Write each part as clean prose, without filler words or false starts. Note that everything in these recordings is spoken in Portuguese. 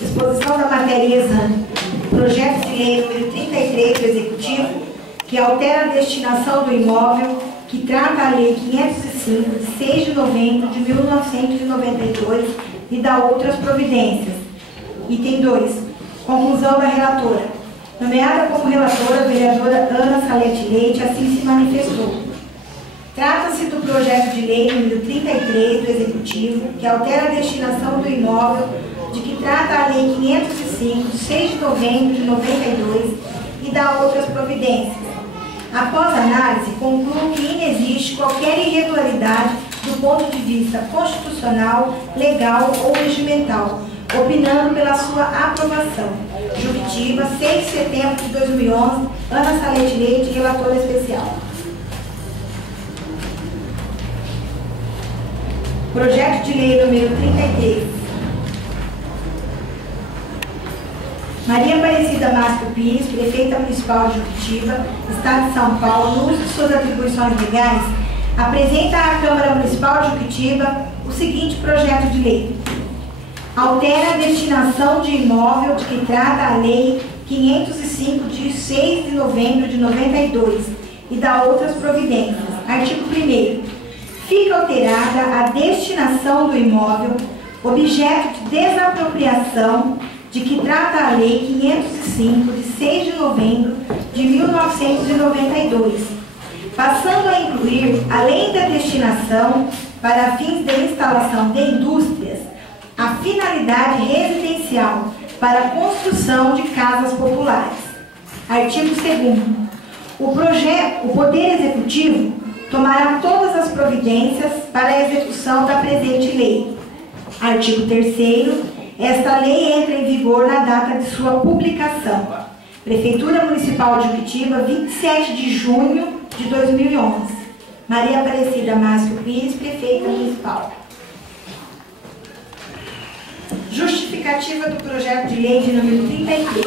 Exposição da matéria exame. Projeto de lei número 33 do Executivo, que altera a destinação do imóvel, que trata a Lei 505, de 6 de novembro de 1992 e dá outras providências. Item 2. Conclusão da relatora. Nomeada como relatora, a vereadora Ana Salete Leite assim se manifestou. Trata-se do projeto de lei número 33 do Executivo, que altera a destinação do imóvel de que trata a Lei 505, de 6 de novembro de 92 e dá outras providências. Após análise, concluo que inexiste qualquer irregularidade do ponto de vista constitucional, legal ou regimental, opinando pela sua aprovação. Juctiba, 6 de setembro de 2011, Ana Salete Leite, relatora especial. Projeto de lei número 33. Maria Aparecida Márcio Pires, prefeita municipal de Juctiba, Estado de São Paulo, no uso de suas atribuições legais, apresenta à Câmara Municipal de Juctiba o seguinte projeto de lei. Altera a destinação de imóvel de que trata a Lei 505, de 6 de novembro de 92 e dá outras providências. Artigo 1º. Fica alterada a destinação do imóvel, objeto de desapropriação, de que trata a Lei 505, de 6 de novembro de 1992, passando a incluir, além da destinação para fins de instalação de indústrias, a finalidade residencial para a construção de casas populares. Artigo 2º. O Poder Executivo tomará todas as providências para a execução da presente lei. Artigo 3º. Esta lei entra em vigor na data de sua publicação. Prefeitura Municipal de Juctiba, 27 de junho de 2011. Maria Aparecida Márcio Pires, prefeita municipal. Justificativa do projeto de lei de número 33.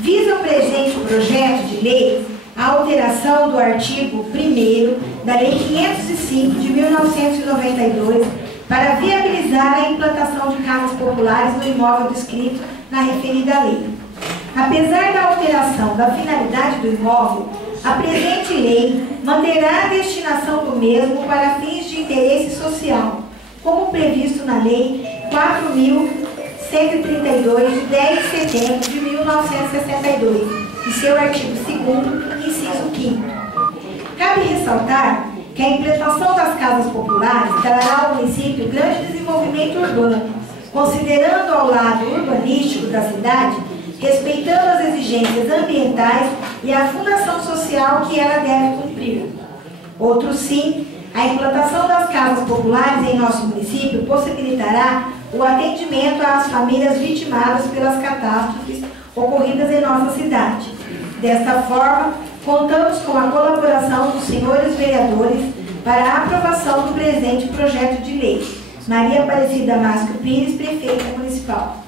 Visa o presente projeto de lei a alteração do artigo 1º da Lei 505 de 1992 para viabilizar a implantação de casas populares no imóvel descrito na referida lei. Apesar da alteração da finalidade do imóvel, a presente lei manterá a destinação do mesmo para fins de interesse social, como previsto na Lei 4.132, de 10 de setembro de 1962, em seu artigo 2º, inciso 5º. Cabe ressaltar que a implantação das casas populares trará ao município grande desenvolvimento urbano, considerando ao lado urbanístico da cidade, respeitando as exigências ambientais e a função social que ela deve cumprir. Outro sim, a implantação das casas populares em nosso município possibilitará o atendimento às famílias vitimadas pelas catástrofes ocorridas em nossa cidade. Desta forma, contamos com a colaboração dos senhores vereadores para a aprovação do presente projeto de lei. Maria Aparecida Márcio Pires, prefeita municipal.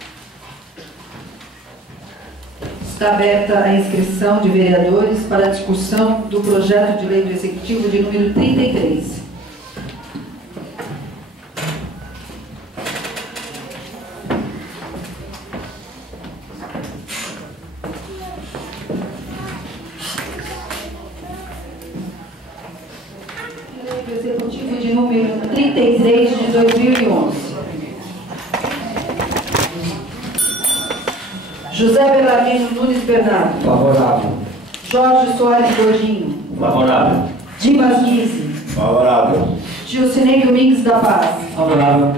Está aberta a inscrição de vereadores para a discussão do projeto de lei do Executivo de número 33. Executivo de número 33 de 2011. José Belarmino Nunes Bernardo. Favorável. Jorge Soares Gordinho. Favorável. Dimas Guise. Favorável. Gilcinei Domingues da Paz. Favorável.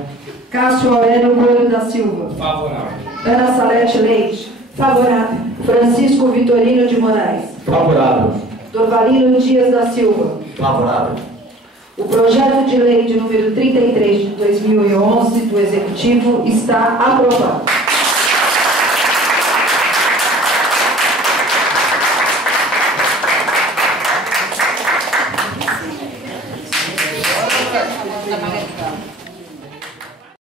Cássio Aurélio Coelho da Silva. Favorável. Ana Salete Leite. Favorável. Francisco Vitorino de Moraes. Favorável. Dorvalino Dias da Silva. Favorável. O projeto de lei de número 33 de 2011 do Executivo está aprovado.